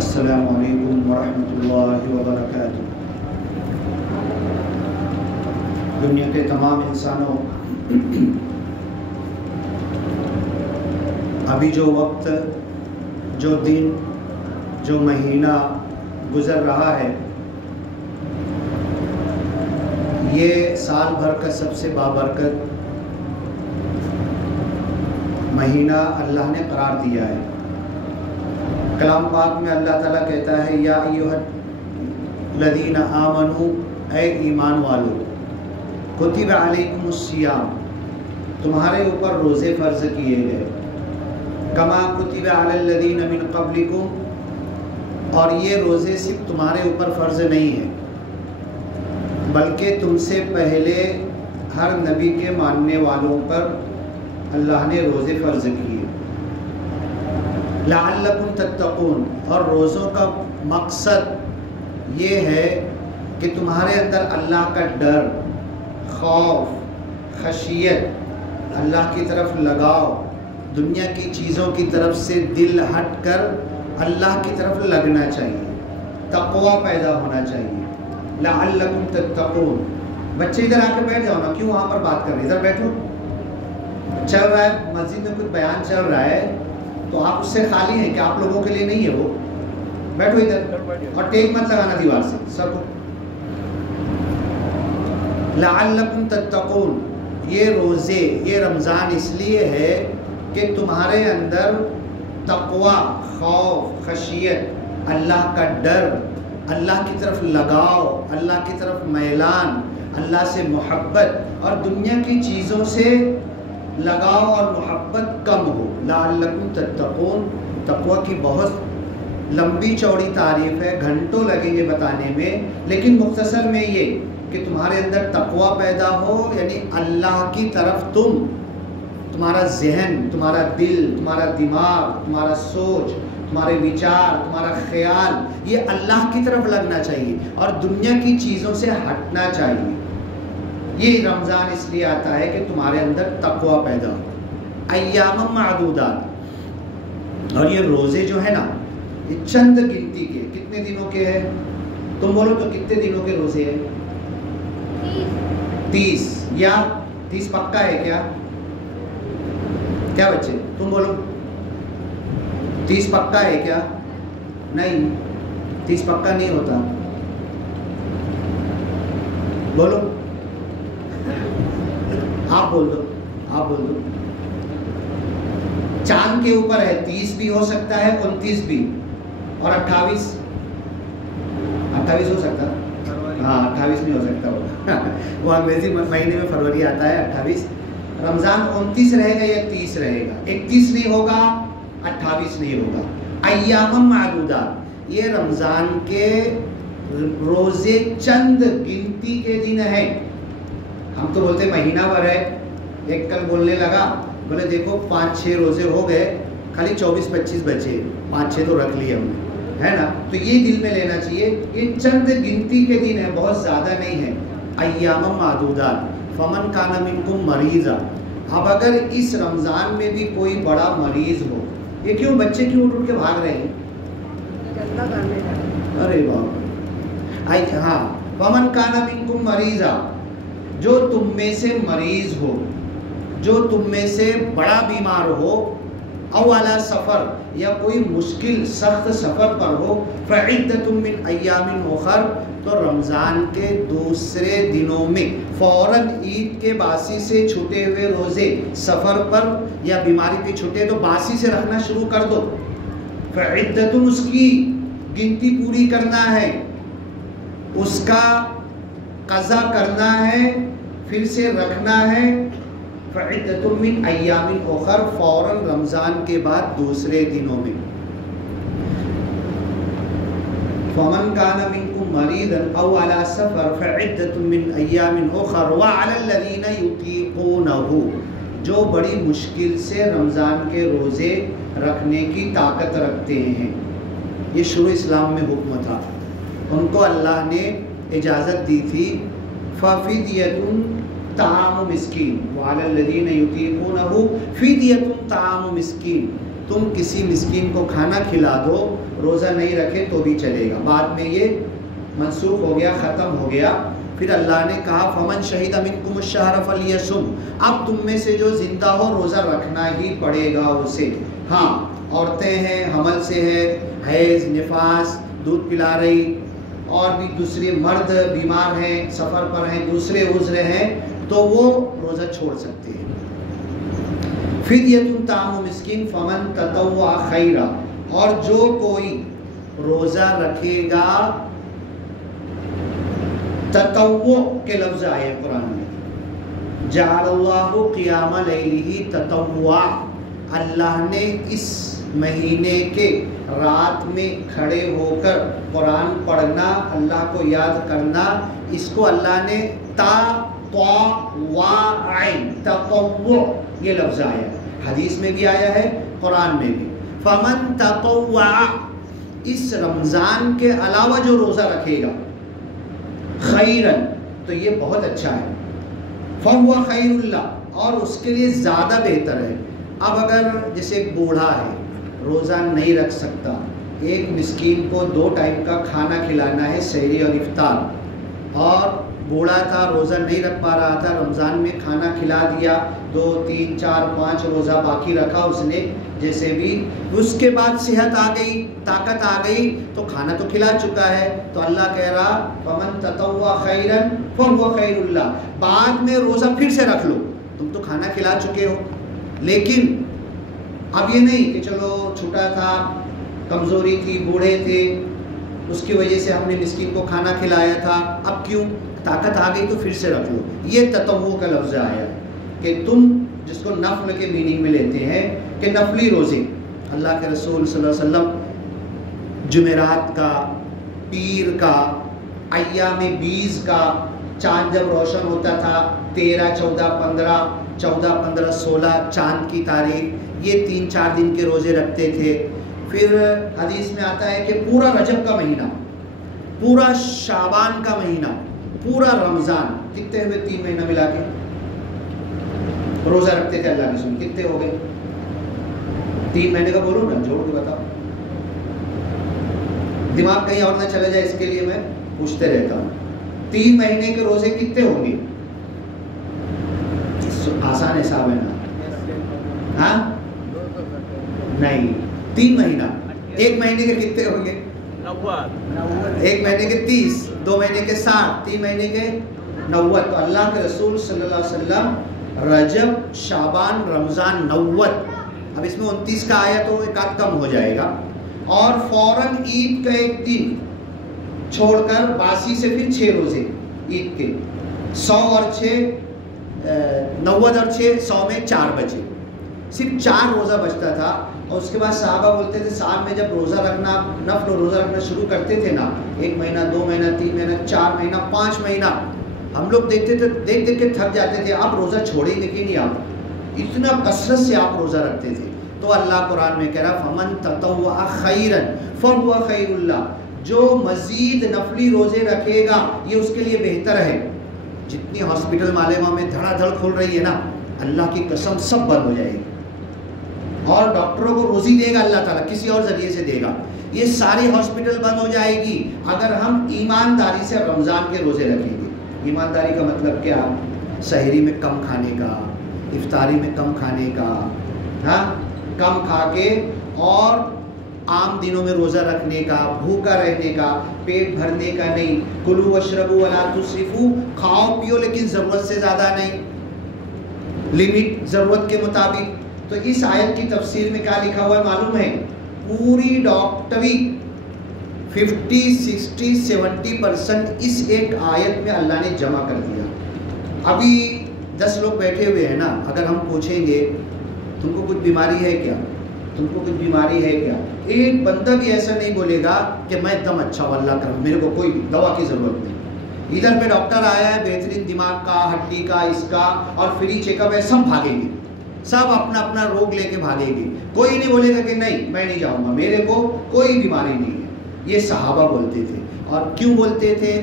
السلام علیکم ورحمۃ اللہ وبرکاتہ۔ دنیا کے تمام انسانوں، ابھی جو وقت، جو دن، جو مہینہ گزر رہا ہے، یہ سال بھر کا سب سے بابرکت مہینہ اللہ نے قرار دیا ہے۔ کلام پاک میں اللہ تعالیٰ کہتا ہے یا ایھا الذین آمنوا، اے ایمان والو، کتب علیکم الصیام، تمہارے اوپر روزے فرض کیے گئے، کما کتب علی الذین من قبلکم، اور یہ روزے صرف تمہارے اوپر فرض نہیں ہیں بلکہ تم سے پہلے ہر نبی کے ماننے والوں پر اللہ نے روزے فرض کیے، لعلکم تتقون، اور روزوں کا مقصد یہ ہے کہ تمہارے اندر اللہ کا ڈر، خوف، خشیت، اللہ کی طرف لگاؤ، دنیا کی چیزوں کی طرف سے دل ہٹ کر اللہ کی طرف لگنا چاہیے، تقوی پیدا ہونا چاہیے۔ لعلکم تتقون۔ بچے ادھر آ کے بیٹھ جاؤ نا، کیوں وہاں پر بات کر رہے، ادھر بیٹھو۔ چل رہا ہے مسجد میں کچھ بیان چل رہا ہے تو آپ اس سے خالی ہیں کہ آپ لوگوں کے لیے نہیں ہے وہ، بیٹھو ادھر اور ٹیک مت لگانا دیوار سے سب کو۔ لعلکم تتقون، یہ روزے، یہ رمضان اس لیے ہے کہ تمہارے اندر تقوی، خوف، خشیت، اللہ کا ڈر، اللہ کی طرف لگاؤ، اللہ کی طرف میلان، اللہ سے محبت اور دنیا کی چیزوں سے لگاؤ اور محبت کم ہو۔ لعلکم تتقون، تقوی کی بہت لمبی چوڑی تعریف ہے، گھنٹوں لگیں گے بتانے میں، لیکن مختصر میں یہ کہ تمہارے اندر تقوی پیدا ہو، یعنی اللہ کی طرف تمہارا ذہن، تمہارا دل، تمہارا دماغ، تمہارا سوچ، تمہارے وچار، تمہارا خیال، یہ اللہ کی طرف لگنا چاہیے اور دنیا کی چیزوں سے ہٹنا چاہیے۔ یہ رمضان اس لیے آتا ہے کہ تمہارے اندر تقوی پیدا ہو۔ ایام معدودات، اور یہ روزے جو ہے نا، یہ چند گنتی کے، کتنے دنوں کے ہیں؟ تم بولو تو کتنے دنوں کے روزے ہیں؟ 30، یا 30 پکا ہے کیا؟ کیا بچے تم بولو، 30 پکا ہے کیا؟ نہیں، 30 پکا نہیں ہوتا، بولو، آپ بول دو، آپ بول دو۔ چاند کے اوپر ہے، 30 بھی ہو سکتا ہے، 29 بھی، اور 28 ہو سکتا، ہاں 28 نہیں ہو سکتا وہ انگریزی مہینے میں فروری آتا ہے 28۔ رمضان 29 رہے گا یا 30 رہے گا؟ 31 نہیں ہوگا، 28 نہیں ہوگا۔ ایام معدودات، یہ رمضان کے روزے چند گنتی کے دن ہیں۔ ہم تو بولتے مہینہ بھر ہے، ایک کل بولنے لگا، بولے دیکھو 5-6 روزے ہو گئے، خالی 24-25 بچے، 5-6 تو رکھ لیے ہم نے، ہے نا؟ تو یہ دل میں لینا چاہیے، یہ چند گنتی کے دن ہیں، بہت زیادہ نہیں ہے۔ ایام معدودات، فمن کان منکم مریضا، اب اگر اس رمضان میں بھی کوئی بڑا مریض ہو، یہ کیوں بچے کیوں اٹھ کے بھاگ رہے ہیں؟ ارے باپ، ہاں، فمن کان منکم مریضا، جو تم میں سے مریض ہو، جو تم میں سے بڑا بیمار ہو، او علی سفر، یا کوئی مشکل سخت سفر پر ہو، فعدۃ من ایام اخر، تو رمضان کے دوسرے دنوں میں فوراً عید کے باسی سے چھٹے ہوئے روزے، سفر پر یا بیماری پہ چھٹے تو باسی سے رکھنا شروع کر دو۔ فعدۃ، اس کی گنتی پوری کرنا ہے، اس کا قضا کرنا ہے، پھر سے رکھنا ہے، فعدۃ من ایام اخر، فوراً رمضان کے بعد دوسرے دنوں میں. فمن کان منکم مریضا او علی سفر فعدۃ من ایام اخر وعلی الذین یطیقونہ، جو بڑی مشکل سے رمضان کے روزے رکھنے کی طاقت رکھتے ہیں. یہ شروع اسلام میں حکم تھا، ان کو اللہ نے اجازت دی تھی. ففدیۃ طعام مسکین وعلی الذین یطیقونہ فدیۃ طعام مسکین، تم کسی مسکین کو کھانا کھلا دو، روزہ نہیں رکھے تو بھی چلے گا. بعد میں یہ منسوخ ہو گیا، ختم ہو گیا. پھر اللہ نے کہا فمن شہد منکم الشہر فلیصم، اب تم میں سے جو زندہ ہو روزہ رکھنا ہی پڑے گا اسے. ہاں عورتیں ہیں، حمل سے ہے، حیض، نفاس، دودھ پلا رہی، اور بھی دوسرے مرد بیمار ہیں، سفر پر ہیں، دوسرے عذر ہیں، تو وہ روزہ چھوڑ سکتے ہیں. فدیۃ طعام مسکین فمن تطوع خیرا، اور جو کوئی روزہ رکھے گا، تطوع کے لفظ آئے قرآن میں، جعل اللہ قیام لیلہ تطوعا، اللہ نے اس مہینے کے رات میں کھڑے ہو کر قرآن پڑھنا، اللہ کو یاد کرنا، اس کو اللہ نے تطوع یہ لفظ آیا، حدیث میں بھی آیا ہے، قرآن میں بھی. فمن تطوع، اس رمضان کے علاوہ جو روزہ رکھے گا، خیرن، تو یہ بہت اچھا ہے. فہو خیر اللہ، اور اس کے لیے زیادہ بہتر ہے. اب اگر جیسے ایک بوڑھا ہے روزہ نہیں رکھ سکتا، ایک مسکین کو 2 ٹائم کا کھانا کھلانا ہے، سحری اور افطار، اور بوڑھا تھا روزہ نہیں رکھ پا رہا تھا، رمضان میں کھانا کھلا دیا، 2 3 4 5 روزہ باقی رکھا اس نے جیسے بھی، اس کے بعد صحت آ گئی، طاقت آ گئی، تو کھانا تو کھلا چکا ہے، تو اللہ کہہ رہا فمن تطوع خیرا فہو خیر اللہ، بعد میں روزہ پھر سے رکھ لو، تم تو کھانا کھلا چکے ہو. لیکن اب یہ نہیں کہ چلو چھوٹا تھا، کمزوری تھی، بوڑھے تھے، اس کی وجہ سے ہم نے مسکین کو کھانا کھلایا تھا، اب کیوں طاقت آ گئی تو پھر سے رکھ لو. یہ تطوع کا لفظ آیا کہ تم جس کو نفل کے میننگ میں لیتے ہیں کہ نفلی روزے. اللہ کے رسول صلی اللہ علیہ وسلم جمعرات کا، پیر کا، ایام 20 کا، چاند جب روشن ہوتا تھا، 13 14 15 14 15 16 چاند کی تاریخ، یہ 3 4 دن کے روزے رکھتے تھے. پھر حدیث میں آتا ہے کہ پورا رجب کا مہینہ، پورا شعبان کا مہینہ، پورا رمضان، کتنے ہوئے 3 مہینہ ملا کے روزہ رکھتے تھے. اللہ کی سن کتنے ہو گئے؟ 3 مہینے کا بولو نا، جوڑ کے بتاؤ، دماغ کہیں اور نہ چلا جائے اس کے لیے میں پوچھتے رہتا ہوں. 3 مہینے کے روزے کتنے ہوں گے؟ آسان حساب ہے نا؟ ہاں نہیں، 3 مہینہ، 1 مہینے کے کتنے ہوں گے؟ 1 مہینے کے 30، 2 مہینے کے 60، 3 مہینے کے 90. تو اللہ کے رسول صلی اللہ علیہ وسلم رجب، شعبان، رمضان 90. اب اس میں 29 کا آیا تو ایک آدھ کم ہو جائے گا، اور فوراً عید کا 1 دن چھوڑ کر باسی سے پھر 6 روزے عید کے، 100 اور 6 90 اور 6 100 میں 4 بچے، صرف 4 روزہ بچتا تھا. اور اس کے بعد صحابہ بولتے تھے سال میں جب روزہ رکھنا، نفل روزہ رکھنا شروع کرتے تھے نا، 1 مہینہ 2 مہینہ 3 مہینہ 4 مہینہ 5 مہینہ، ہم لوگ دیکھتے تھے، دیکھ دیکھ کے تھک جاتے تھے، آپ روزہ چھوڑیں گے کہ نہیں؟ آپ اتنا کثرت سے آپ روزہ رکھتے تھے. تو اللہ قرآن میں کہہ رہا فمن تطوع خیرا فہو خیر اللہ، جو مزید نفلی روزے رکھے گا یہ اس کے لیے بہتر ہے. جتنی ہاسپٹل مالیگاؤں میں دھڑا دھڑ کھل رہی ہے نا، اللہ کی قسم سب بند ہو جائے گی، اور ڈاکٹروں کو روزی دے گا اللہ تعالیٰ، کسی اور ذریعے سے دے گا. یہ ساری ہاسپٹل بند ہو جائے گی اگر ہم ایمانداری سے رمضان کے روزے رکھیں گے. ایمانداری کا مطلب کیا؟ سحری میں کم کھانے کا، افطاری میں کم کھانے کا، ہاں کم کھا کے، اور عام دنوں میں روزہ رکھنے کا، بھوکا رہنے کا، پیٹ بھرنے کا نہیں. کلوا واشربوا ولا تسرفوا، کھاؤ پیو لیکن ضرورت سے زیادہ نہیں، لمٹ ضرورت کے مطابق. تو اس آیت کی تفسیر میں کیا لکھا ہوا ہے معلوم ہے؟ پوری ڈاکٹری 50 60 70% اس ایک آیت میں اللہ نے جمع کر دیا. ابھی 10 لوگ بیٹھے ہوئے ہیں نا, اگر ہم پوچھیں گے تم کو کچھ بیماری ہے کیا, تم کو کچھ بیماری ہے کیا, ایک بندہ بھی ایسا نہیں بولے گا کہ میں دم اچھا ہوں اللہ کرم, میرے کو کوئی دوا کی ضرورت نہیں. ادھر پہ ڈاکٹر آیا ہے بہترین دماغ کا, ہڈی کا, اس کا, اور فری چیک اپ ہے, سب بھاگیں گے, سب اپنا اپنا روگ لے کے بھاگیں گے. کوئی نہیں بولے گا کہ نہیں میں نہیں جاؤں گا, میرے کو کوئی بیماری نہیں ہے. یہ صحابہ بولتے تھے. اور کیوں بولتے تھے؟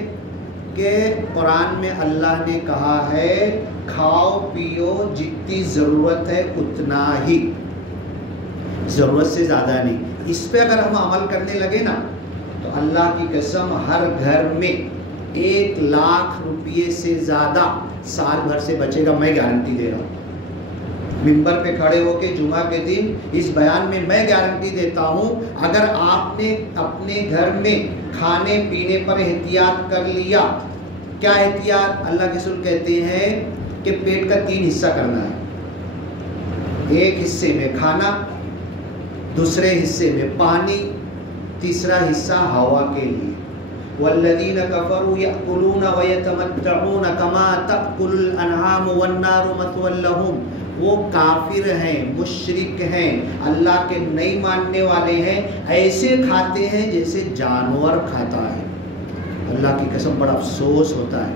کہ قرآن میں اللہ نے کہا ہے کھاؤ پیو جتنی ضرورت ہے اتنا ہی, ضرورت سے زیادہ نہیں. اس پہ اگر ہم عمل کرنے لگے نا تو اللہ کی قسم ہر گھر میں 1 لاکھ روپیے سے زیادہ سال بھر سے بچے گا, میں گارنٹی دے رہا ہوں. ممبر پہ کھڑے ہو کے جمعہ کے دن اس بیان میں میں گارنٹی دیتا ہوں, اگر آپ نے اپنے گھر میں کھانے پینے پر احتیاط کر لیا. کیا احتیاط؟ اللہ کے رسول کہتے ہیں کہ پیٹ کا 3 حصہ کرنا ہے. ایک حصے میں کھانا, دوسرے حصے میں پانی, تیسرا حصہ ہوا کے لیے. والذین کفروا یأکلون ویتمتعون کما تأکل الانعام والنار مثوی لہم. وہ کافر ہیں, مشرک ہیں, اللہ کے نہیں ماننے والے ہیں, ایسے کھاتے ہیں جیسے جانور کھاتا ہے. اللہ کی قسم بڑا افسوس ہوتا ہے.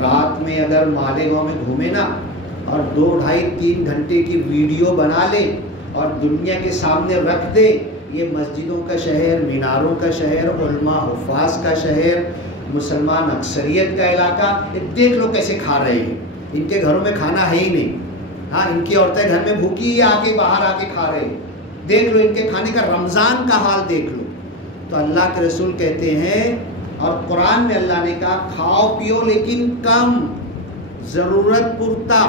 رات میں اگر مالیگاؤں میں گھومے نا اور 2 ڈھائی 3 گھنٹے کی ویڈیو بنا لے اور دنیا کے سامنے رکھ دے, یہ مسجدوں کا شہر, میناروں کا شہر, علماء حفاظ کا شہر, مسلمان اکثریت کا علاقہ, دیکھ لو کیسے کھا رہے ہیں. ان کے گھروں میں کھانا ہے ہی نہیں. ہاں, ان کی عورتیں گھر میں بھوکی آ کے باہر آ کے کھا رہے ہیں. دیکھ لو ان کے کھانے کا, رمضان کا حال دیکھ لو. تو اللہ کے رسول کہتے ہیں, اور قرآن میں اللہ نے کہا کھاؤ پیو لیکن کم, ضرورت پورتا.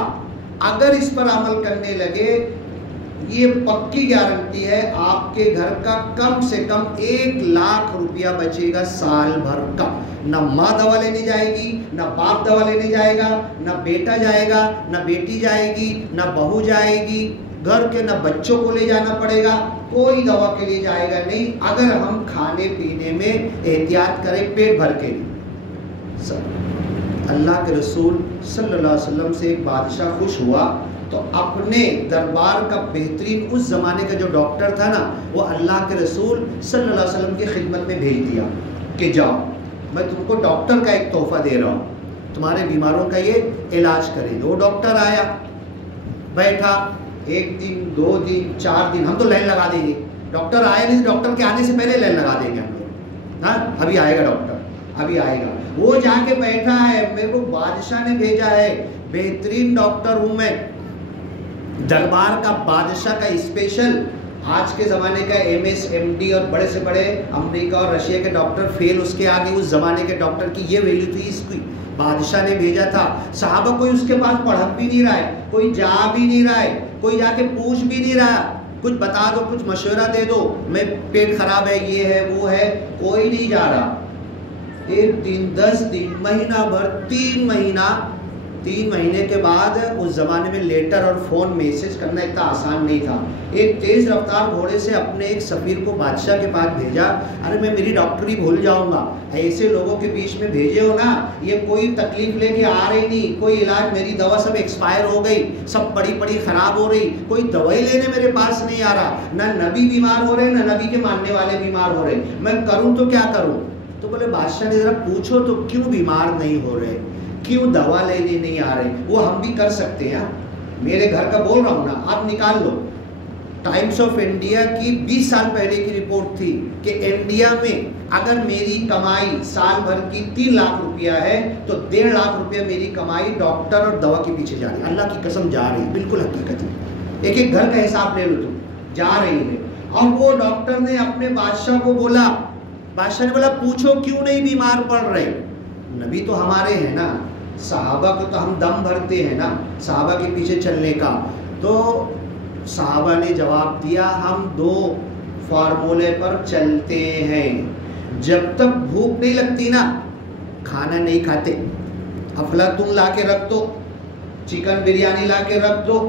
اگر اس پر عمل کرنے لگے, یہ پکی گارنٹی ہے آپ کے گھر کا کم سے کم 1 لاکھ روپیہ بچے گا سال بھر کا. نہ ماں دوا لینے جائے گی, نہ باپ دوا لینے جائے گا, نہ بیٹا جائے گا, نہ بیٹی جائے گی, نہ بہو جائے گی, گھر کے نہ بچوں کو لے جانا پڑے گا, کوئی دوا کے لیے جائے گا نہیں, اگر ہم کھانے پینے میں احتیاط کریں پیٹ بھر کے. اللہ کے رسول صلی اللہ علیہ وسلم سے ایک بادشاہ خوش ہوا تو اپنے دربار کا بہترین اس زمانے کا جو ڈاکٹر تھا نا, وہ اللہ کے رسول صلی اللہ علیہ وسلم کی خدمت میں بھیج دیا کہ جاؤ میں تم کو ڈاکٹر کا ایک تحفہ دے رہا ہوں, تمہارے بیماروں کا یہ علاج کرے. وہ ڈاکٹر آیا, بیٹھا, 1 دن 2 دن 4 دن, ہم تو لائن لگا دیں گے. ڈاکٹر آیا نہیں, ڈاکٹر کے آنے سے پہلے لائن لگا دیں گے ہم لوگ. ہاں ابھی آئے گا ڈاکٹر, ابھی آئے گا. وہ جا کے بیٹھا ہے, میرے کو بادشاہ نے بھیجا ہے, بہترین ڈاکٹر ہوں میں, دربار کا بادشاہ کا اسپیشل. آج کے زمانے کا MS MD اور بڑے سے بڑے امریکہ اور رشیا کے ڈاکٹر فیل, اس کے آگے اس زمانے کے ڈاکٹر کی یہ ویلیو تھی. اس کی بادشاہ نے بھیجا تھا. صحابہ کوئی اس کے پاس پڑھک بھی نہیں رہا ہے, کوئی جا بھی نہیں رہا ہے, کوئی جا کے پوچھ بھی نہیں رہا, کچھ بتا دو, کچھ مشورہ دے دو, میں پیٹ خراب ہے, یہ ہے وہ ہے, کوئی نہیں جا رہا. 1 دن 10 دن, مہینہ بھر, 3 مہینے کے بعد, اس زمانے میں لیٹر اور فون میسج کرنا اتنا آسان نہیں تھا, ایک تیز رفتار گھوڑے سے اپنے ایک سفیر کو بادشاہ کے پاس بھیجا. ارے میں میری ڈاکٹری بھول جاؤں گا, ایسے لوگوں کے بیچ میں بھیجے ہو نا, یہ کوئی تکلیف لے کے آ رہی نہیں, کوئی علاج, میری دوا سب ایکسپائر ہو گئی, سب پڑی خراب ہو رہی, کوئی دوائی لینے میرے پاس نہیں آ رہا, نہ نبی بیمار ہو رہے, نہ نبی کے ماننے والے بیمار ہو رہے, میں کروں تو کیا کروں. تو بولے بادشاہ نے ذرا پوچھو تو کیوں بیمار نہیں ہو رہے, کیوں دوا لینے نہیں آ رہے. وہ ہم بھی کر سکتے ہیں, میرے گھر کا بول رہا ہوں نا, آپ نکال لو. ٹائمز آف انڈیا کی 20 سال پہلے کی رپورٹ تھی کہ انڈیا میں اگر میری کمائی سال بھر کی 3 لاکھ روپیہ ہے تو 1.5 لاکھ روپیہ میری کمائی ڈاکٹر اور دوا کے پیچھے جا رہی ہے. اللہ کی قسم جا رہی ہے, بالکل حقیقت ہے. ایک گھر کا حساب لے لو, تم جا رہی ہے. اور وہ ڈاکٹر نے اپنے بادشاہ کو بولا, بادشاہ نے بولا پوچھو کیوں نہیں بیمار پڑ رہے. نبی تو ہمارے ہیں نا, صحابہ کو تو ہم دم بھرتے ہیں نا صحابہ کے پیچھے چلنے کا. تو صحابہ نے جواب دیا, ہم 2 فارمولے پر چلتے ہیں, جب تک بھوک نہیں لگتی نا کھانا نہیں کھاتے. افلاطون لا کے رکھ دو, چکن بریانی لا کے رکھ دو,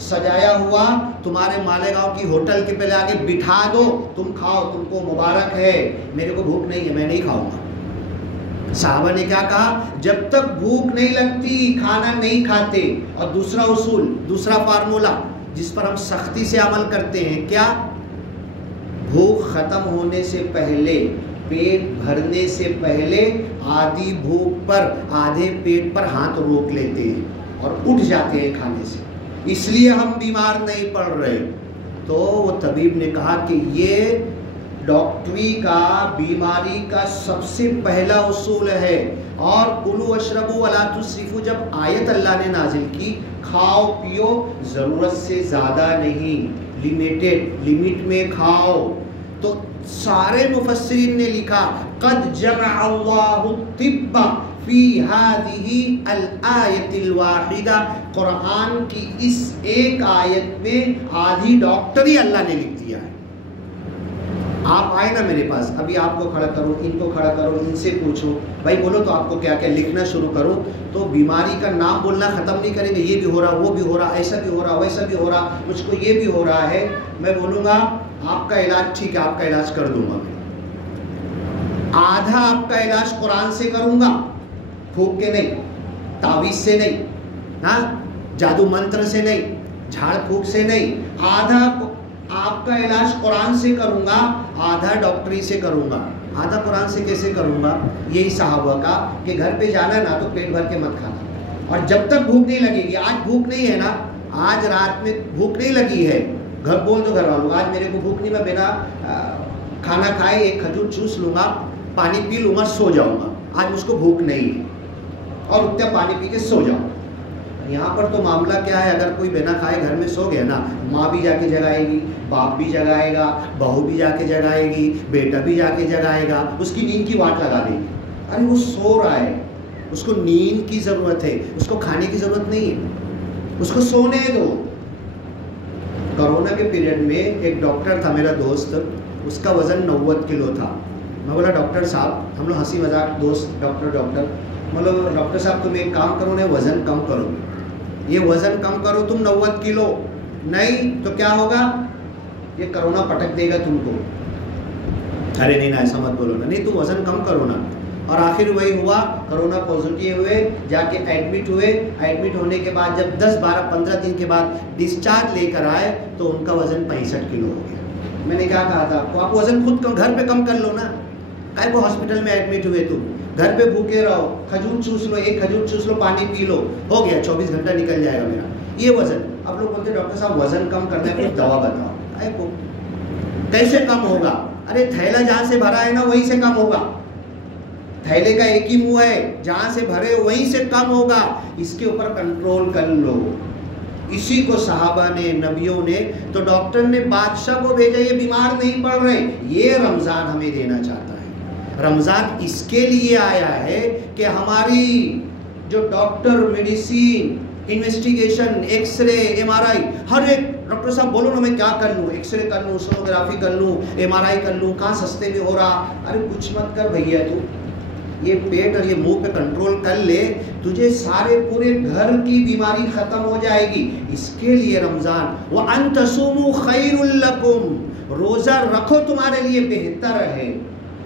سجایا ہوا تمہارے مالیگاؤں کی ہوٹل کے پہلے آگے بٹھا دو, تم کھاؤ, تم کو مبارک ہے, میرے کو بھوک نہیں ہے, میں نہیں کھاؤں گا. صحابہ نے کیا کہا؟ جب تک بھوک نہیں لگتی کھانا نہیں کھاتے. اور دوسرا اصول، دوسرا فارمولا جس پر ہم سختی سے عمل کرتے ہیں، کیا؟ بھوک ختم ہونے سے پہلے، پیٹ بھرنے سے پہلے آدھی بھوک پر، آدھے پیٹ پر ہاتھ روک لیتے ہیں اور اٹھ جاتے ہیں کھانے سے، اس لیے ہم بیمار نہیں پڑ رہے. تو وہ طبیب نے کہا کہ یہ ڈاکٹری کا، بیماری کا سب سے پہلا اصول ہے. اور کلوا اشربوا ولا تسرفوا، جب آیت اللہ نے نازل کی کھاؤ پیو ضرورت سے زیادہ نہیں، لمٹ میں کھاؤ، تو سارے مفسرین نے لکھا قد جمع اللہ الطب فی هذه الآیت الواحدہ، قرآن کی اس ایک آیت میں آدھی ڈاکٹری اللہ نے لکھ دیا ہے. آپ آئے نا میرے پاس، ابھی آپ کو کھڑا کرو، ان کو کھڑا کرو، ان سے پوچھو بھائی بولو تو آپ کو کیا کیا لکھنا شروع کرو، تو بیماری کا نام بولنا ختم نہیں کریں گے. یہ بھی ہو رہا، وہ بھی ہو رہا، ایسا بھی ہو رہا، ویسا بھی ہو رہا، مجھ کو یہ بھی ہو رہا ہے. میں بولوں گا آپ کا علاج ٹھیک ہے، آپ کا علاج کر دوں گا میں. آدھا آپ کا علاج قرآن سے کروں گا، پھونک کے نہیں، تعویذ سے نہیں، ہاں جادو منتر سے نہیں، جھاڑ پھونک سے نہیں. آدھا آپ کا علاج قرآن سے کروں گا، آدھا ڈاکٹری سے کروں گا. آدھا قرآن سے کیسے کروں گا؟ یہی صحابہ کا کہ گھر پہ جانا نا تو پیٹ بھر کے مت کھانا، اور جب تک بھوک نہیں لگے گی. آج بھوک نہیں ہے نا، آج رات میں بھوک نہیں لگی ہے، گھر بول دو گھر والوں، آج میرے کو بھوک نہیں، میں بنا کھانا کھائے ایک کھجور چوس لوں گا، پانی پی لوں گا، سو جاؤں گا. آج مجھ کو بھوک نہیں ہے، اور اتنا پانی پی کے سو جاؤں. یہاں پر تو معاملہ کیا ہے، اگر کوئی بنا کھائے گھر میں سو گیا نا، ماں بھی جا کے جگائے گی، باپ بھی جگائے گا، بہو بھی جا کے جگائے گی، بیٹا بھی جا کے جگائے گا، اس کی نیند کی واٹ لگا دے گی. ارے وہ سو رہا ہے، اس کو نیند کی ضرورت ہے، اس کو کھانے کی ضرورت نہیں ہے، اس کو سونے دو. کرونا کے پیریڈ میں ایک ڈاکٹر تھا میرا دوست، اس کا وزن 90 کلو تھا. میں بولا ڈاکٹر صاحب، ہم لوگ ہنسی مذاق دوست، ڈاکٹر مطلب ڈاکٹر صاحب تم ایک کام کرو نا، وزن کم کرو، یہ وزن کم کرو تم 90 کلو، نہیں تو کیا ہوگا، یہ کرونا پٹک دے گا تم کو. ارے نہیں نا ایسا مت بولو نا، نہیں تم وزن کم کرو نا. اور آخر وہی ہوا، کرونا پازیٹیو ہوئے، جا کے ایڈمٹ ہوئے. ایڈمٹ ہونے کے بعد جب 10 12 15 دن کے بعد ڈسچارج لے کر آئے تو ان کا وزن 65 کلو ہو گیا. میں نے کیا کہا تھا آپ کو، آپ وزن خود گھر پہ کم کر لو نا، کائے کو ہاسپٹل میں ایڈمٹ ہوئے، تم گھر پہ بھوکے رہو، کھجور چوس لو، ایک کھجور چوس لو، پانی پی لو، ہو گیا 24 گھنٹہ نکل جائے گا میرا یہ وزن. اب لوگ بولتے ڈاکٹر صاحب وزن کم کرنا ہے، کوئی دوا بتاؤ. کائے کو کیسے کم ہوگا؟ ارے تھیلا جہاں سے بھرا ہے نا وہیں سے کم ہوگا. تھیلے کا ایک ہی منہ ہے، جہاں سے بھرے وہیں سے کم ہوگا. اس کے اوپر کنٹرول کر لو. اسی کو صحابہ نے، نبیوں نے، تو ڈاکٹر نے بادشاہ کو بھیجا، یہ بیمار نہیں پڑ رہے. یہ رمضان ہمیں دینا چاہتا ہے. رمضان اس کے لیے آیا ہے کہ ہماری جو doctor, medicine, investigation, X ray, M R I, ہر ایک ڈاکٹر صاحب بولو نا میں کیا کر لوں، ایکس رے کر لوں، سونوگرافی کر لوں، ایم آر آئی کر لوں، کہاں سستے میں ہو رہا. ارے کچھ مت کر بھیا، تو یہ پیٹ اور یہ منہ پہ کنٹرول کر لے، تجھے سارے پورے گھر کی بیماری ختم ہو جائے گی. اس کے لیے رمضان، وَأَن تَصُومُوا خَيْرٌ لَكُمْ، روزہ رکھو تمہارے لیے بہتر ہے،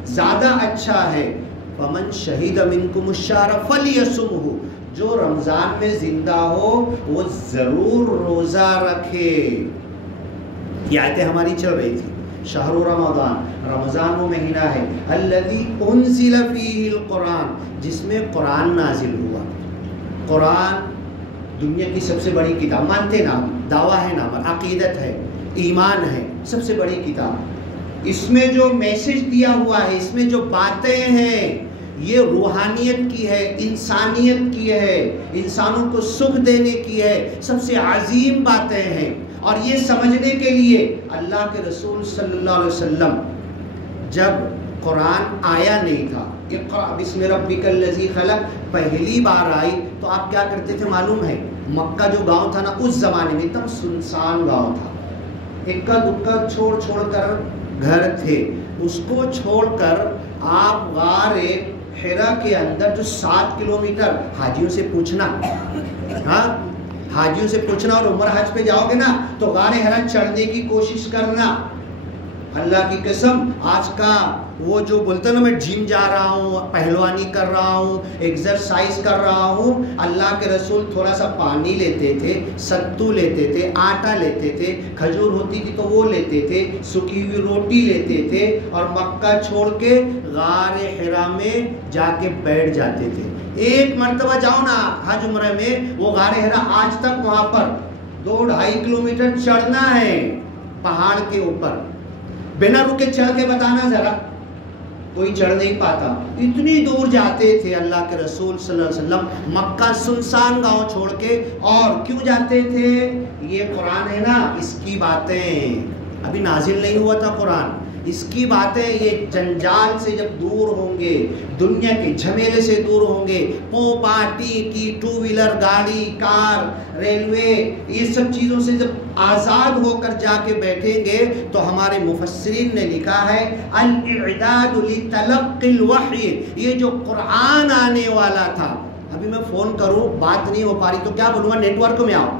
زیادہ اچھا ہے. فَمَن شَهِدَ مِنْكُمُ الشَّهْرَ فَلْيَصُمْهُ، جو رمضان میں زندہ ہو وہ ضرور روزہ رکھے. یہ آیتیں ہماری چل رہی تھی. شہر رمضان، رمضان وہ مہینہ ہے، الذی انزل فیہ القرآن، جس میں قرآن نازل ہوا. قرآن دنیا کی سب سے بڑی کتاب، مانتے نا، دعویٰ ہے نا، عقیدت ہے، ایمان ہے، سب سے بڑی کتاب. اس میں جو میسج دیا ہوا ہے، اس میں جو باتیں ہیں، یہ روحانیت کی ہے، انسانیت کی ہے، انسانوں کو سکھ دینے کی ہے، سب سے عظیم باتیں ہیں. اور یہ سمجھنے کے لیے اللہ کے رسول صلی اللہ علیہ وسلم جب قرآن آیا نہیں تھا، اقرأ بسم ربک الذی خلق پہلی بار آئی، تو آپ کیا کرتے تھے معلوم ہے؟ مکہ جو گاؤں تھا نا اس زمانے میں ایک دم سنسان گاؤں تھا، اکا دکا چھوڑ کر گھر تھے. اس کو چھوڑ کر آپ غار حرا کے اندر جو 7 کلومیٹر، حاجیوں سے پوچھنا، ہاں حاجیوں سے پوچھنا، اور عمرہ حج پہ جاؤ گے نا تو غار حرا چڑھنے کی کوشش کرنا. اللہ کی قسم آج کا وہ جو بولتا نا میں جم جا رہا ہوں، پہلوانی کر رہا ہوں، ایکسرسائز کر رہا ہوں، اللہ کے رسول تھوڑا سا پانی لیتے تھے، ستو لیتے تھے، آٹا لیتے تھے، کھجور ہوتی تھی تو وہ لیتے تھے، سکی ہوئی روٹی لیتے تھے، اور مکہ چھوڑ کے غار حرا میں جا کے بیٹھ جاتے تھے۔ ایک مرتبہ جاؤ نا حج عمرہ میں، وہ غار حرا آج تک وہاں پر 2-2.5 کلومیٹر چڑھنا ہے پہاڑ کے اوپر، بنا رکے چڑھ کے بتانا ذرا، کوئی چڑھ نہیں پاتا، اتنی دور جاتے تھے اللہ کے رسول صلی اللہ علیہ وسلم مکہ سنسان گاؤں چھوڑ کے۔ اور کیوں جاتے تھے؟ یہ قرآن ہے نا، اس کی باتیں، ابھی نازل نہیں ہوا تھا قرآن، اس کی باتیں، یہ جنجال سے جب دور ہوں گے، دنیا کے جھمیلے سے دور ہوں گے، پارٹی کی 2 ویلر گاڑی، کار، ریلوے، یہ سب چیزوں سے جب آزاد ہو کر جا کے بیٹھیں گے تو ہمارے مفسرین نے لکھا ہے الاعداد لتلقی الوحی، یہ جو قرآن آنے والا تھا، ابھی میں فون کروں بات نہیں ہو پا رہی تو کیا بولوں گا؟ نیٹ ورک میں آؤ،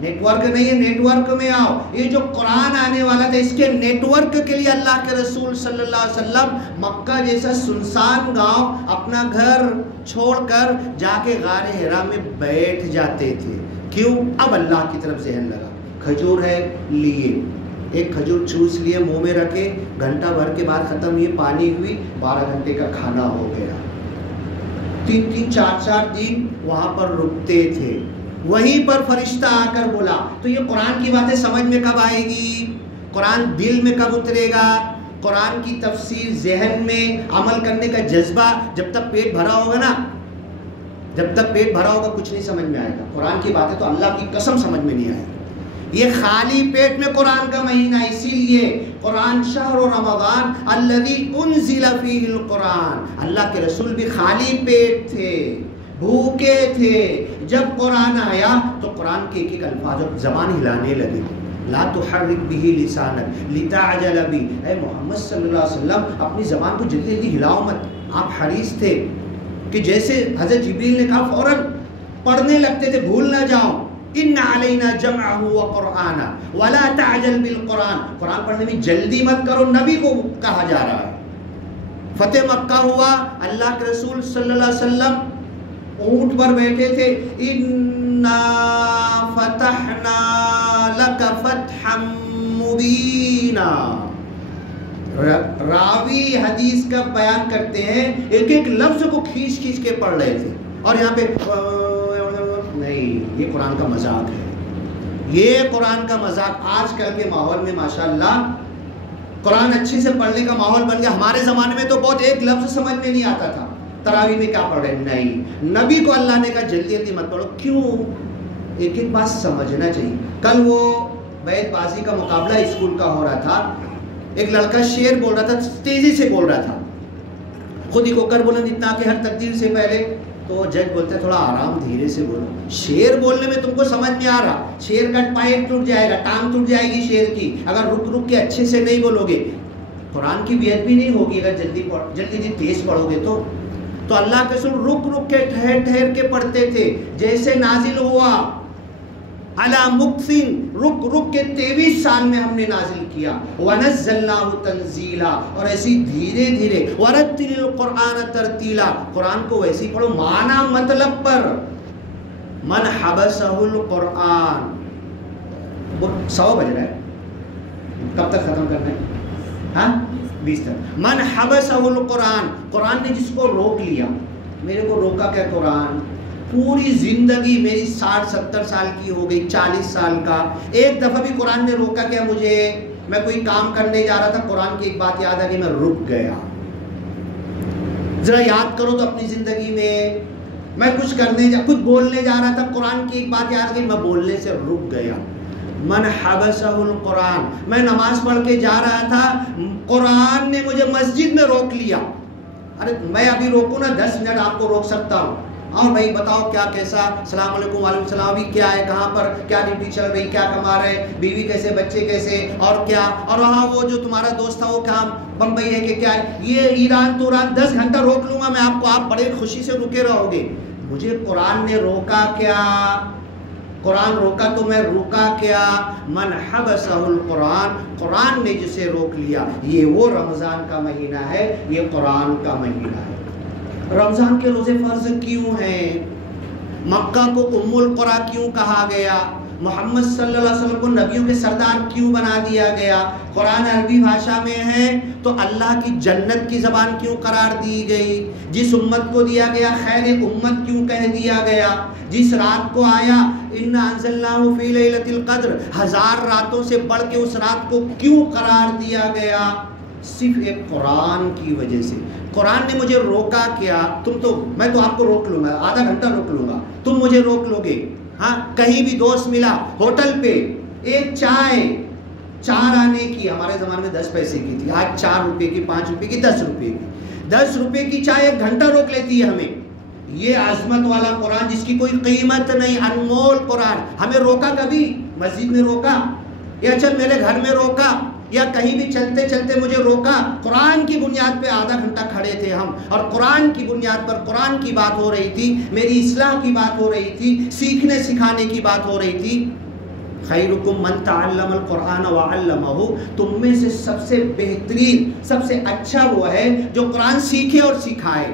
نیٹ ورک نہیں ہے، نیٹ ورک میں آؤ۔ یہ جو قرآن آنے والا تھا، اس کے نیٹ ورک کے لیے اللہ کے رسول صلی اللہ علیہ وسلم مکہ جیسا سنسان گاؤں اپنا گھر چھوڑ کر جا کے غار حرا میں بیٹھ جاتے تھے۔ کیوں؟ اب اللہ کی طرف ذہن لگا، کھجور ہے لیے، ایک کھجور چوس لیے، منہ میں رکھے، گھنٹہ بھر کے بعد ختم ہوئی، پانی ہوئی، 12 گھنٹے کا کھانا ہو گیا۔ 3-3 4-4 دن وہاں پر رکتے تھے، وہیں پر فرشتہ آ کر بولا۔ تو یہ قرآن کی باتیں سمجھ میں کب آئے گی؟ قرآن دل میں کب اترے گا؟ قرآن کی تفسیر ذہن میں عمل کرنے کا جذبہ جب تک پیٹ بھرا ہوگا نا، جب تک پیٹ بھرا ہوگا کچھ نہیں سمجھ میں آئے گا۔ قرآن کی باتیں تو اللہ کی قسم سمجھ میں نہیں آئے گی۔ یہ خالی پیٹ میں قرآن کا مہینہ، اسی لیے قرآن شہر رمضان الذی انزل فیہ القرآن، اللہ کے رسول بھی خالی پیٹ تھے، بھوکے تھے، جب قرآن آیا تو قرآن کے ایک ایک الفاظ زبان ہلانے لگے۔ لا تحرک به لسانک لتعجل به، اے محمد صلی اللہ علیہ وسلم اپنی زبان کو جلدی جلدی ہلاؤ مت۔ آپ حریص تھے کہ جیسے حضرت جبریل نے کہا فوراً پڑھنے لگتے تھے، بھول نہ جاؤ۔ ان علینا جمعہ وقرآنہ ولا تعجل بالقرآن، قرآن پڑھنے میں جلدی مت کرو، نبی کو کہا جا رہا ہے۔ فتح مکہ ہوا، اللہ کے رسول صلی اللہ علیہ وسلم اونٹ پر بیٹھے تھے، اِنَّا فَتَحْنَا لَكَ فَتْحًا مُبِينًا۔ راوی حدیث کا بیان کرتے ہیں، ایک ایک لفظ کو کھینچ کھینچ کے پڑھ رہے تھے، اور یہاں پہ نہیں، یہ قرآن کا مذاق ہے، یہ قرآن کا مذاق۔ آج کل کے ماحول میں ماشاءاللہ قرآن اچھے سے پڑھنے کا ماحول بن گیا۔ ہمارے زمانے میں تو بہت ایک لفظ سمجھ میں نہیں آتا تھا، تراویح میں کیا پڑھ رہے ہیں؟ نہیں، نبی کو اللہ نے کہا جلدی جلدی مت پڑھو۔ کیوں؟ ایک ایک بات سمجھنا چاہیے۔ کل وہ بیت بازی کا مقابلہ اسکول کا ہو رہا تھا، ایک لڑکا شعر بول رہا تھا، تیزی سے بول رہا تھا، خود ہی کو کر بولند اتنا کہ ہر تقدیر سے پہلے، تو جج بولتے تھوڑا آرام دھیرے سے بولو، شعر بولنے میں تم کو سمجھ میں آ رہا، شعر کا پائپ ٹوٹ جائے گا، ٹانگ ٹوٹ جائے گی شعر کی اگر رک رک کے اچھے سے نہیں بولو گے۔ قرآن کی بیعت بھی نہیں ہوگی اگر جلدی جلدی تیز پڑھو گے تو اللہ کے رسول رک رک کے ٹھہر ٹھہر کے پڑھتے تھے۔ جیسے نازل ہوا علی مکثن، رک رک کے 23 سال میں ہم نے نازل کیا، وَنَزَّلْنَاهُ تَنزِيلًا، اور ایسی دھیرے دھیرے، وَرَتِّلِ الْقُرْآنَ تَرْتِيلًا، قرآن کو ویسے پڑھو معنی مطلب پر۔ من حبسہ القرآن، 100 بج رہا ہے، کب تک ختم کرنا ہے؟ ہاں 20 تک۔ من حبسہ القرآن، قرآن نے جس کو روک لیا، میرے کو روکا کیا قرآن؟ پوری زندگی میری 60-70 سال کی ہو گئی، 40 سال کا، ایک دفعہ بھی قرآن نے روکا کیا مجھے؟ میں کوئی کام کرنے جا رہا تھا، قرآن کی ایک بات یاد آ گئی، میں رک گیا۔ ذرا یاد کرو تو اپنی زندگی میں کچھ کچھ بولنے جا رہا تھا، قرآن کی ایک بات یاد آ گئی، میں بولنے سے رک گیا۔ من حبسہ القرآن، میں نماز پڑھ کے جا رہا تھا، قرآن نے مجھے مسجد میں روک لیا۔ ارے میں ابھی روکوں نا 10 منٹ آپ کو روک سکتا ہوں، اور بھائی بتاؤ کیا کیسا، السلام علیکم وعلیکم السلام، ابھی کیا ہے، کہاں پر کیا ڈیوٹی چل رہی، کیا کما رہے، بیوی کیسے، بچے کیسے، اور کیا، اور وہاں وہ جو تمہارا دوست تھا وہ کہاں بمبئی ہے کہ کیا ہے، یہ ایران تو 10 گھنٹہ روک لوں گا میں آپ کو، آپ بڑے خوشی سے رکے رہو گے۔ مجھے قرآن نے روکا کیا؟ قرآن روکا تو میں روکا کیا؟ من حبسہ القرآن، قرآن نے جسے روک لیا، یہ وہ رمضان کا مہینہ ہے، یہ قرآن کا مہینہ ہے۔ رمضان کے روزے فرض کیوں ہیں؟ مکہ کو ام القریٰ کیوں کہا گیا؟ محمد صلی اللہ علیہ وسلم کو نبیوں کے سردار کیوں بنا دیا گیا؟ قرآن عربی بھاشا میں ہے تو اللہ کی جنت کی زبان کیوں قرار دی گئی؟ جس امت کو دیا گیا خیر امت کیوں کہہ دیا گیا؟ جس رات کو آیا اِنَّا أَنزَلْنَاهُ فِي لَيْلَةِ الْقَدْرِ، 1000 راتوں سے بڑھ کے اس رات کو کیوں قرار دیا گیا؟ صرف ایک قرآن کی وجہ سے۔ قرآن نے مجھے روکا کیا؟ میں تو آپ کو روک لوں گا، آدھا گھنٹہ روک لوں گا، تم مجھے روک لو گے؟ ہاں، کہیں بھی دوست ملا ہوٹل پہ، ایک چائے 4 آنے کی، ہمارے زمانے میں 10 پیسے کی تھی، آج 4 روپے کی، 5 روپے کی، 10 روپے کی، 10 روپے کی چائے 1 گھنٹہ روک لیتی ہے ہمیں۔ یہ عظمت والا قرآن جس کی کوئی قیمت نہیں، انمول قرآن، ہمیں روکا کبھی؟ مسجد میں روکا یا چل میرے گھر میں روکا یا کہیں بھی چلتے چلتے مجھے روکا؟ قرآن کی بنیاد پہ آدھا گھنٹہ کھڑے تھے ہم، اور قرآن کی بنیاد پر قرآن کی بات ہو رہی تھی، میری اصلاح کی بات ہو رہی تھی، سیکھنے سکھانے کی بات ہو رہی تھی۔ خیرکم من تعلم القرآن وعلمہ، تم میں سے سب سے بہترین، سب سے اچھا وہ ہے جو قرآن سیکھے اور سکھائے۔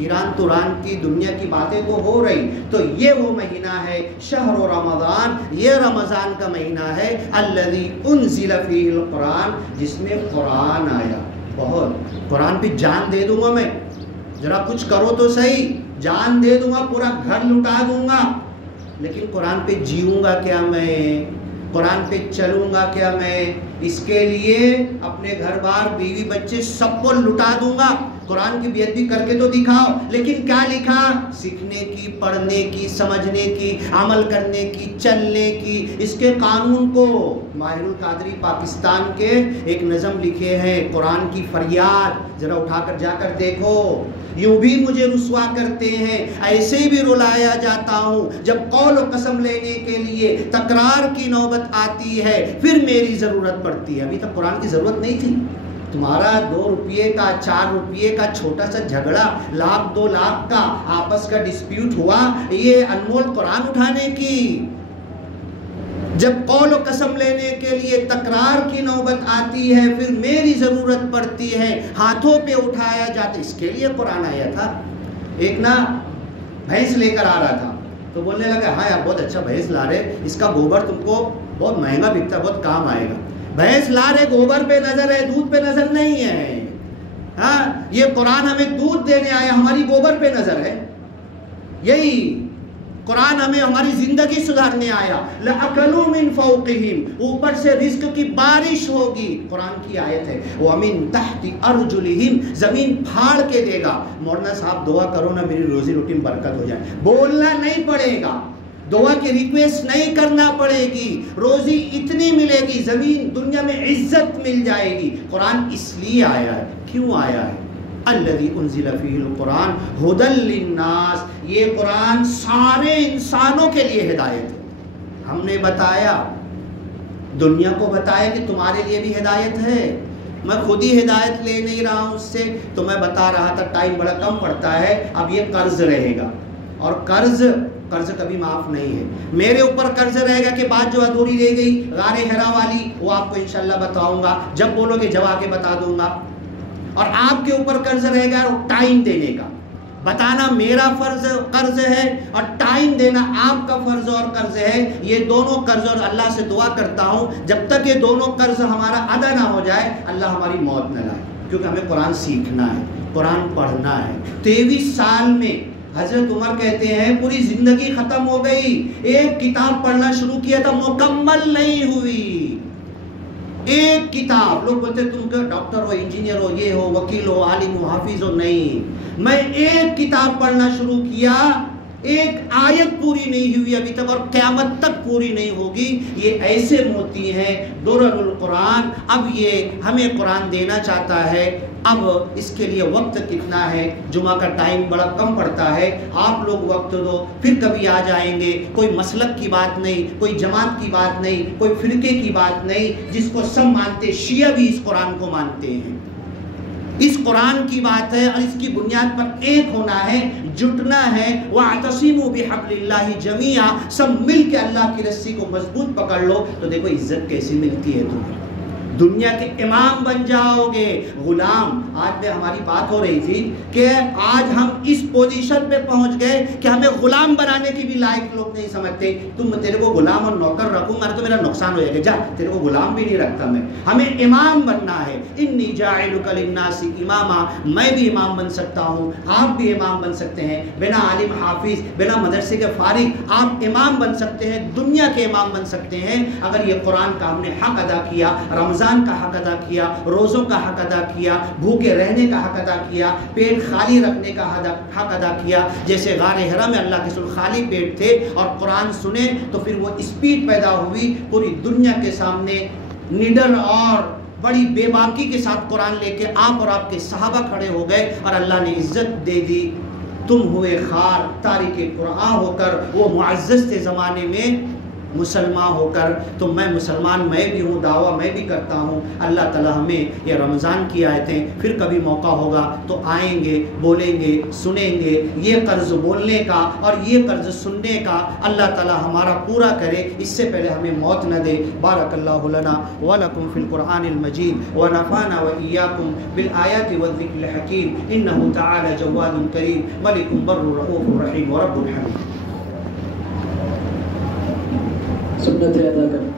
ایران توران کی دنیا کی باتیں تو ہو رہی، تو یہ وہ مہینہ ہے شہر رمضان، یہ رمضان کا مہینہ ہے الذی انزل فیہ القرآن، جس میں قرآن آیا۔ بہت قرآن پہ جان دے دوں گا میں، ذرا کچھ کرو تو صحیح، جان دے دوں گا، پورا گھر لٹا دوں گا، لیکن قرآن پہ جیوں گا کیا میں؟ قرآن پہ چلوں گا کیا میں؟ اس کے لیے اپنے گھر بار بیوی بچے سب کو لٹا دوں گا، قرآن کی بے ادبی کر کے تو دکھاؤ، لیکن کیا لکھا؟ سیکھنے کی، پڑھنے کی، سمجھنے کی، عمل کرنے کی، چلنے کی، اس کے قانون کو۔ ماہر القادری پاکستان کے ایک نظم لکھے ہیں قرآن کی فریاد، ذرا اٹھا کر جا کر دیکھو۔ یوں بھی مجھے رسوا کرتے ہیں، ایسے بھی رلایا جاتا ہوں، جب قول و قسم لینے کے لیے تکرار کی نوبت آتی ہے پھر میری ضرورت پڑتی ہے۔ ابھی تک قرآن کی ضرورت نہیں تھی، تمہارا 2 روپے کا 4 روپے کا چھوٹا سا جھگڑا، 1,00,000 2 لاکھ کا آپس کا ڈسپیوٹ ہوا، یہ انمول قرآن اٹھانے کی۔ جب قول و قسم لینے کے لیے تکرار کی نوبت آتی ہے پھر میری ضرورت پڑتی ہے، ہاتھوں پہ اٹھایا جاتا، اس کے لیے قرآن آیا تھا۔ ایک نا بھینس لے کر آ رہا تھا تو بولنے لگا ہاں یار بہت اچھا بھینس لا رہے، اس کا گوبر تم کو بہت مہنگا بکتا ہے، بہت کام آئے گا۔ بھینس لا رہے، گوبر پہ نظر ہے، دودھ پہ نظر نہیں ہے۔ ہاں، یہ قرآن ہمیں دودھ دینے آیا، ہماری گوبر پہ نظر ہے۔ یہی قرآن ہمیں ہماری زندگی سدھارنے آیا۔ لَأَكَلُوا مِن فَوْقِهِمْ، اوپر سے رزق کی بارش ہوگی، قرآن کی آیت ہے۔ وَمِن تَحْتِ أَرْجُلِهِمْ، زمین پھاڑ کے دے گا۔ مولانا صاحب دعا کرو نا میری روزی روٹی میں برکت ہو جائے، بولنا نہیں پڑے گا، دعا کی ریکویسٹ نہیں کرنا پڑے گی، روزی اتنی ملے گی، زمین دنیا میں عزت مل جائے گی۔ قرآن اس لیے آیا ہے، کیوں آیا ہے؟ الذی انزل فیہ القرآن ھدی للناس، یہ قرآن سارے انسانوں کے لیے ہدایت ہے۔ ہم نے بتایا، دنیا کو بتایا کہ تمہارے لیے بھی ہدایت ہے، میں خود ہی ہدایت لے نہیں رہا ہوں اس سے، تو میں بتا رہا تھا ٹائم بڑا کم پڑتا ہے، اب یہ قرض رہے گا، اور قرض کبھی معاف نہیں ہے۔ میرے اوپر قرض رہے گا کہ بات جو ادھوری رہ گئی غار حرا والی، وہ آپ کو انشاءاللہ بتاؤں گا، جب بولو گے جب آ کے بتا دوں گا۔ اور آپ کے اوپر قرض رہے گا ٹائم دینے کا، بتانا میرا قرض ہے اور ٹائم دینا آپ کا فرض اور قرض ہے۔ یہ دونوں قرض، اور اللہ سے دعا کرتا ہوں جب تک یہ دونوں قرض ہمارا ادا نہ ہو جائے اللہ ہماری موت نہ لائے، کیونکہ ہمیں قرآن سیکھنا ہے، قرآن پڑھنا ہے۔ 23 سال میں حضرت عمر کہتے ہیں پوری زندگی ختم ہو گئی، ایک کتاب پڑھنا شروع کیا تھا مکمل نہیں ہوئی، ایک کتاب۔ لوگ بولتے تم کہ ڈاکٹر ہو، انجینئر ہو، یہ ہو، وکیل ہو، عالم ہو، حافظ ہو، نہیں، میں ایک کتاب پڑھنا شروع کیا، ایک آیت پوری نہیں ہوئی ابھی تک، اور قیامت تک پوری نہیں ہوگی۔ یہ ایسے موتی ہیں درر القرآن۔ اب یہ ہمیں قرآن دینا چاہتا ہے، اب اس کے لیے وقت کتنا ہے؟ جمعہ کا ٹائم بڑا کم پڑتا ہے، آپ لوگ وقت دو، پھر کبھی آ جائیں گے۔ کوئی مسلک کی بات نہیں، کوئی جماعت کی بات نہیں، کوئی فرقے کی بات نہیں، جس کو سب مانتے، شیعہ بھی اس قرآن کو مانتے ہیں، اس قرآن کی بات ہے اور اس کی بنیاد پر ایک ہونا ہے، جٹنا ہے۔ وَاعْتَصِمُوا بِحَبْلِ اللَّهِ جَمِيعًا، سب مل کے اللہ کی رسی کو مضبوط پکڑ لو تو دیکھو عزت کیسی ملتی ہے تمہیں، دنیا کے امام بن جاؤ گے۔ غلام، آج میں ہماری بات ہو رہی تھی کہ آج ہم اس پوزیشن پہ پہنچ گئے کہ ہمیں غلام بنانے کی بھی لائق لوگ نہیں سمجھتے۔ تیرے کو غلام اور نوکر رکھوں گا تو میرا نقصان ہو جائے گا، جا تیرے کو غلام بھی نہیں رکھتا میں۔ ہمیں امام بننا ہے۔ انی جاعلک للناس اماما، میں بھی امام بن سکتا ہوں، آپ بھی امام بن سکتے ہیں، بنا عالم حافظ، بنا مدرسے کے فارغ آپ امام بن سکتے ہیں، دنیا کے امام بن سکتے ہیں اگر یہ قرآن کا ہم نے حق ادا کیا، رمضان کا حق ادا کیا، روزوں کا حق ادا کیا، بھوکے رہنے کا حق ادا کیا، پیٹ خالی رکھنے کا حق ادا کیا۔ جیسے غار حرا میں اللہ کے رسول خالی پیٹ تھے اور قرآن سنے تو پھر وہ اسپیڈ پیدا ہوئی، پوری دنیا کے سامنے نڈر اور بڑی بے باکی کے ساتھ قرآن لے کے آپ اور آپ کے صحابہ کھڑے ہو گئے اور اللہ نے عزت دے دی۔ تم ہوئے خار تاریخ قرآن ہو کر، وہ معزز تھے زمانے میں مسلمان ہو کر، تو میں مسلمان میں بھی ہوں، دعویٰ میں بھی کرتا ہوں۔ اللہ تعالیٰ ہمیں یہ رمضان کی آیتیں پھر کبھی موقع ہوگا تو آئیں گے، بولیں گے، سنیں گے۔ یہ قرض بولنے کا اور یہ قرض سننے کا اللہ تعالیٰ ہمارا پورا کرے، اس سے پہلے ہمیں موت نہ دے۔ بارک اللہ لنا ولکم فی القرآن المجید ونفعنا وإیاکم بالآیات والذکر الحکیم، انہ تعالی جواد کریم ملک بر رؤوف رحیم ورب حمید۔ سنت ادا کر